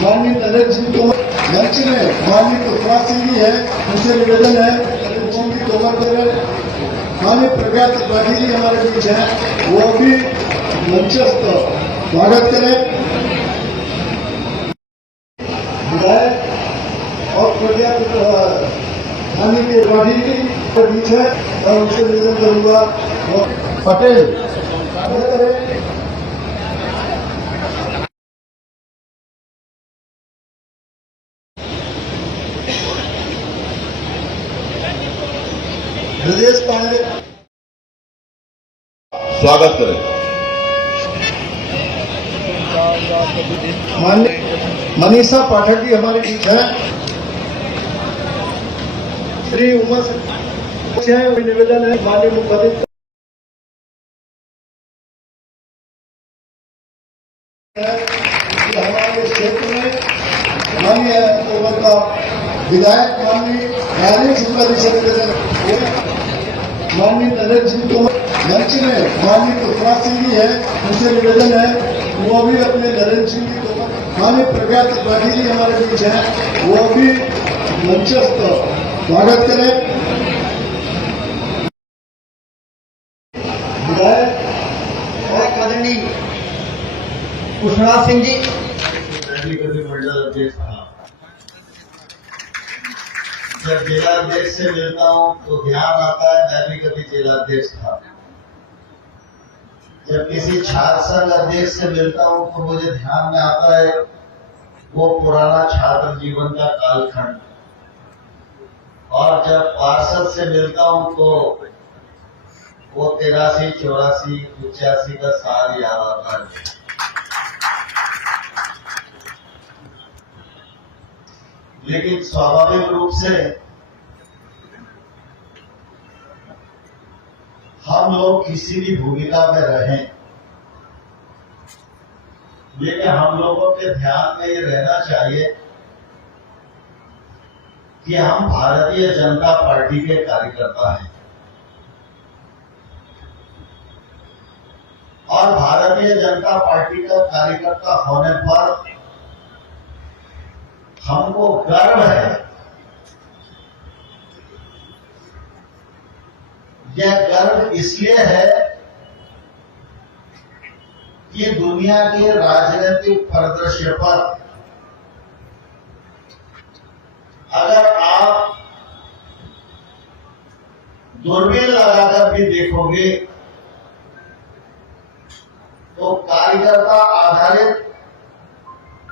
माननीय नरेंद्र सिंह तोमर मंच में माननीय पुष्पराज सिंह जी है, उनसे निवेदन है नरेंद्र सिंह जी तोमर करें। माननीय प्रज्ञा त्रिपाठी जी हमारे बीच हैं, वो भी मंचस्थ स्वागत करें। विधायक और प्रज्ञा माननीय त्रिपाठी जी के बीच है और उनसे निवेदन करूंगा पटेल करें। ब्रजेश पांडे स्वागत करें। माननीय मनीषा पाठक जी हमारे बीच है। श्री उमा निवेदन है माननीय मुख्यमंत्री हमारे क्षेत्र में माननीय का विधायक माननीय नरेंद्र सिंह से निवेदन माननीय नरेंद्र सिंह तोमर मंच में माननीय पुष्पराज सिंह जी है, उनसे निवेदन है वो भी अपने नरेंद्र सिंह जी तोमर। माननीय प्रज्ञा त्रिपाठी जी हमारे बीच हैं, वो भी मंचस्थ स्वागत करें। विधायक और आदरणीय पुष्पराज सिंह जी मंडल अध्यक्ष था। जब जिला अध्यक्ष से मिलता हूँ तो ध्यान आता है मैं भी कभी जिला अध्यक्ष था। जब किसी छात्र संघ अध्यक्ष से मिलता हूँ तो मुझे ध्यान में आता है वो पुराना छात्र जीवन का कालखंड। और जब पार्षद से मिलता हूँ तो वो 83, 84, 85 का साल याद आता है। लेकिन स्वाभाविक रूप से हम लोग किसी भी भूमिका में रहें, लेकिन हम लोगों के ध्यान में ये रहना चाहिए कि हम भारतीय जनता पार्टी के कार्यकर्ता हैं और भारतीय जनता पार्टी का कार्यकर्ता होने पर हमको गर्व है। यह गर्व इसलिए है कि दुनिया के राजनीतिक परिदृश्य पर अगर आप दूरबीन लगाकर भी देखोगे तो कार्यकर्ता आधारित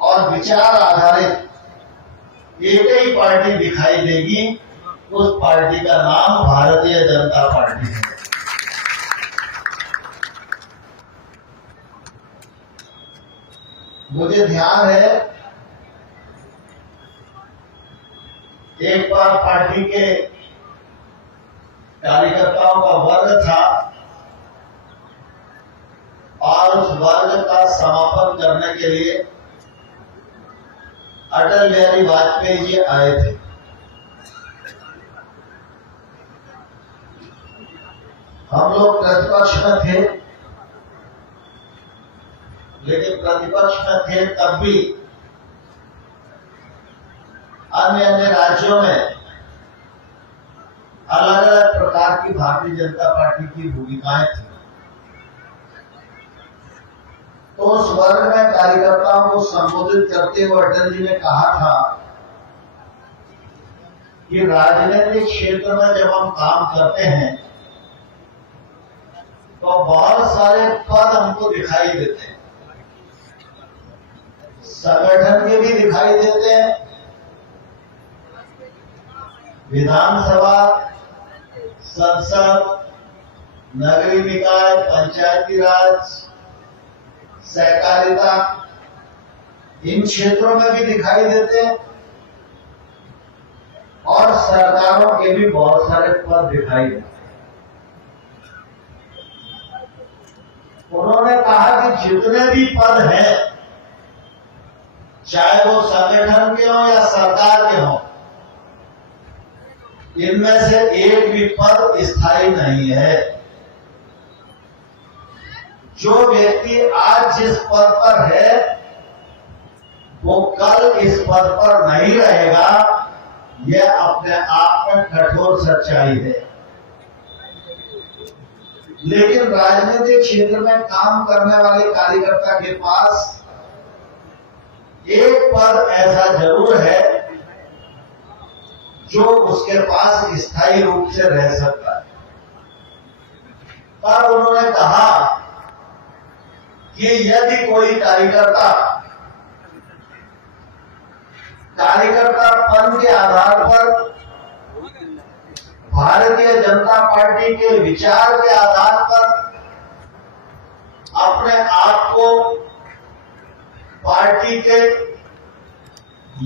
और विचार आधारित एक ही पार्टी दिखाई देगी, उस पार्टी का नाम भारतीय जनता पार्टी है। मुझे ध्यान है एक बार पार्टी के कार्यकर्ताओं का वर्ग था और उस वर्ग का समापन करने के लिए अटल बिहारी वाजपेयी जी आए थे। हम लोग प्रतिपक्ष में थे, लेकिन प्रतिपक्ष में थे तब भी अन्य अन्य राज्यों में अलग अलग प्रकार की भारतीय जनता पार्टी की भूमिकाएं थी। तो उस वर्ग में कार्यकर्ताओं को संबोधित करते हुए अटल जी ने कहा था कि राजनीतिक क्षेत्र में जब हम काम करते हैं तो बहुत सारे पद हमको दिखाई देते हैं, संगठन के भी दिखाई देते हैं, विधानसभा, संसद, नगरीय निकाय, पंचायती राज, सहकारिता, इन क्षेत्रों में भी दिखाई देते हैं और सरकारों के भी बहुत सारे पद दिखाई देते हैं। उन्होंने कहा कि जितने भी पद हैं, चाहे वो संगठन के हों या सरकार के हों, इनमें से एक भी पद स्थायी नहीं है। जो व्यक्ति आज जिस पद पर है वो कल इस पद पर नहीं रहेगा, यह अपने आप में कठोर सच्चाई है। लेकिन राजनीतिक क्षेत्र में काम करने वाले कार्यकर्ता के पास एक पद ऐसा जरूर है जो उसके पास स्थायी रूप से रह सकता है। पर उन्होंने कहा कि यदि कोई कार्यकर्तापन के आधार पर, भारतीय जनता पार्टी के विचार के आधार पर अपने आप को पार्टी के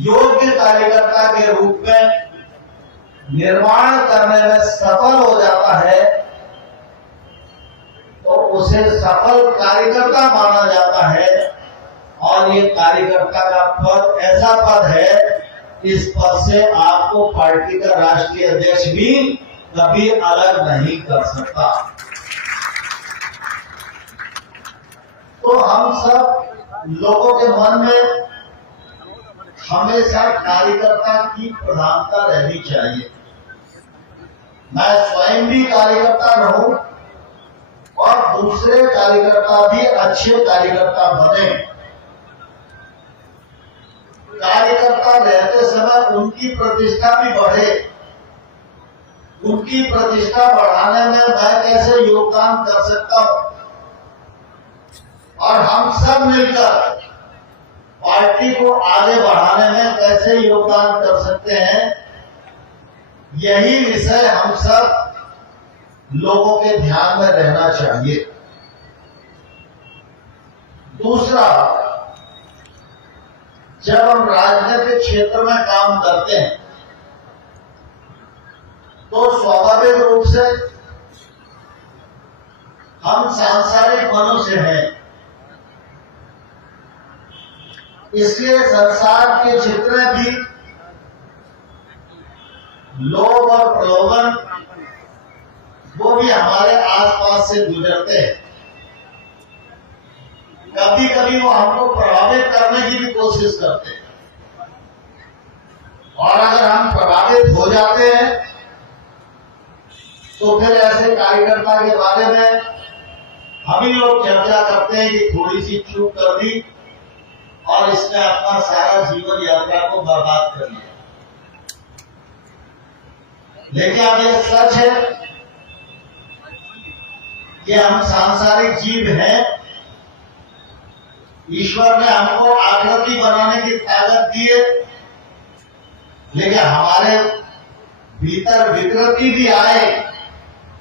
योग्य कार्यकर्ता के रूप में निर्माण करने में सफल हो जाता है, तो उसे सफल कार्यकर्ता माना जाता है। और ये कार्यकर्ता का पद ऐसा पद है, इस पद से आपको पार्टी का राष्ट्रीय अध्यक्ष भी कभी अलग नहीं कर सकता। तो हम सब लोगों के मन में हमेशा कार्यकर्ता की प्रधानता रहनी चाहिए। मैं स्वयं भी कार्यकर्ता रहूं और दूसरे कार्यकर्ता भी अच्छे कार्यकर्ता बने। कार्यकर्ता रहते समय उनकी प्रतिष्ठा भी बढ़े। उनकी प्रतिष्ठा बढ़ाने में मैं कैसे योगदान कर सकता हूं, और हम सब मिलकर पार्टी को आगे बढ़ाने में कैसे योगदान कर सकते हैं, यही विषय हम सब लोगों के ध्यान में रहना चाहिए। दूसरा, जब हम राजनीतिक क्षेत्र में काम करते हैं तो स्वाभाविक रूप से हम सांसारिक मनुष्य हैं। इसलिए संसार के जितने भी लोग और प्रलोभन वो भी हमारे आसपास से गुजरते हैं। कभी कभी वो हमको प्रभावित करने की भी कोशिश करते हैं, और अगर हम प्रभावित हो जाते हैं तो फिर ऐसे कार्यकर्ता के बारे में हम ही लोग चर्चा करते हैं कि थोड़ी सी चूक कर दी और इसने अपना सारा जीवन यात्रा को बर्बाद कर लिया। लेकिन अब यह सच है कि हम सांसारिक जीव हैं। ईश्वर ने हमको आकृति बनाने की ताकत दी है, लेकिन हमारे भीतर विकृति भी आए,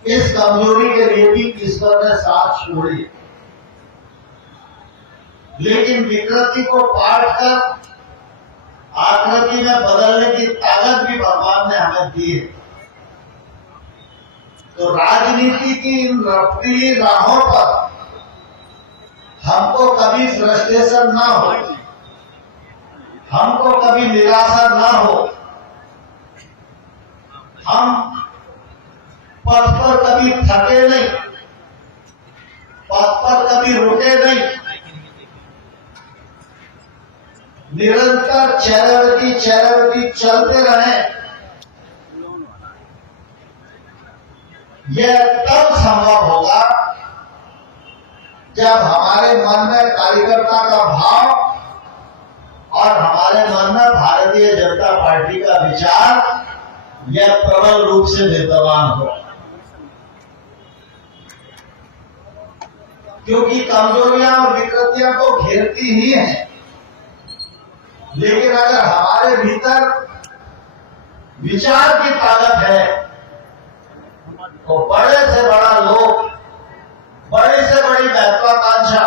इस कमजोरी के लिए भी ईश्वर ने साथ छोड़ी। लेकिन विकृति को पाट कर आकृति में बदलने की ताकत भी भगवान ने हमें दी है। तो राजनीति की इन रफ्तीली राहों पर हमको कभी फ्रस्ट्रेशन ना हो, हमको कभी निराशा ना हो, हम पथ पर कभी थके नहीं, पथ पर कभी रुके नहीं, निरंतर चैरिटी चलते रहें। यह तब संभव होगा जब हमारे मन में कार्यकर्ता का भाव और हमारे मन में भारतीय जनता पार्टी का विचार यह प्रबल रूप से विद्यमान हो। क्योंकि कमजोरियां और विकृतियां तो घेरती ही हैं, लेकिन अगर हमारे भीतर विचार की ताकत है तो बड़े से बड़ा लोग, बड़ी से बड़ी महत्वाकांक्षा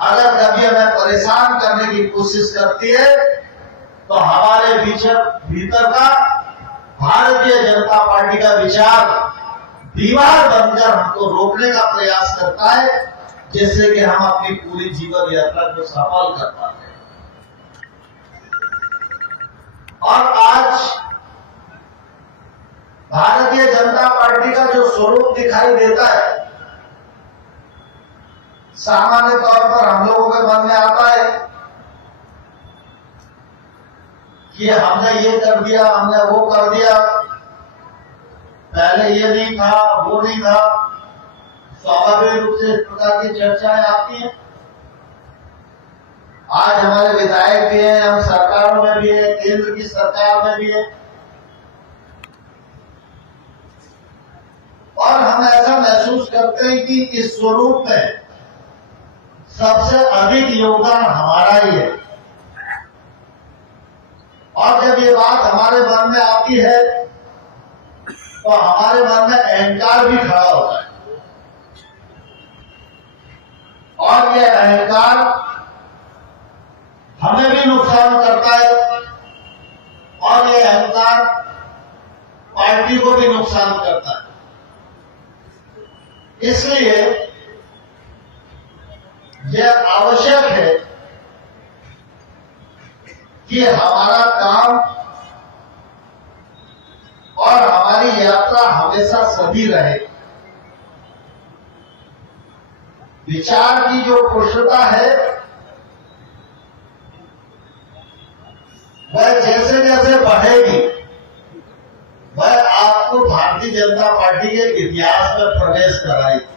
अगर कभी हमें परेशान करने की कोशिश करती है तो हमारे भीतर का भारतीय जनता पार्टी का विचार दीवार बनकर हमको रोकने का प्रयास करता है, जिससे कि हम अपनी पूरी जीवन यात्रा को सफल कर पाते हैं। और आज भारतीय जनता पार्टी का जो स्वरूप दिखाई देता है, सामान्य तौर पर हम लोगों के मन में आता है कि हमने ये कर दिया, हमने वो कर दिया, पहले ये नहीं था, वो नहीं था। स्वाभाविक रूप से इस प्रकार की चर्चाएं आती हैं। आज हमारे विधायक भी हैं, हम सरकारों में भी हैं, केंद्र की सरकार में भी हैं, और हम ऐसा महसूस करते हैं कि इस स्वरूप में सबसे अधिक योगदान हमारा ही है। और जब ये बात हमारे मन में आती है तो हमारे मन में अहंकार भी खड़ा होता है, और ये अहंकार हमें भी नुकसान करता है, और ये अहंकार पार्टी को भी नुकसान करता है। इसलिए यह आवश्यक है कि हमारा काम और हमारी यात्रा हमेशा सदी रहे। विचार की जो कुशलता है वह जैसे जैसे बढ़ेगी, वह आपको भारतीय जनता पार्टी के इतिहास में प्रवेश कराएगी।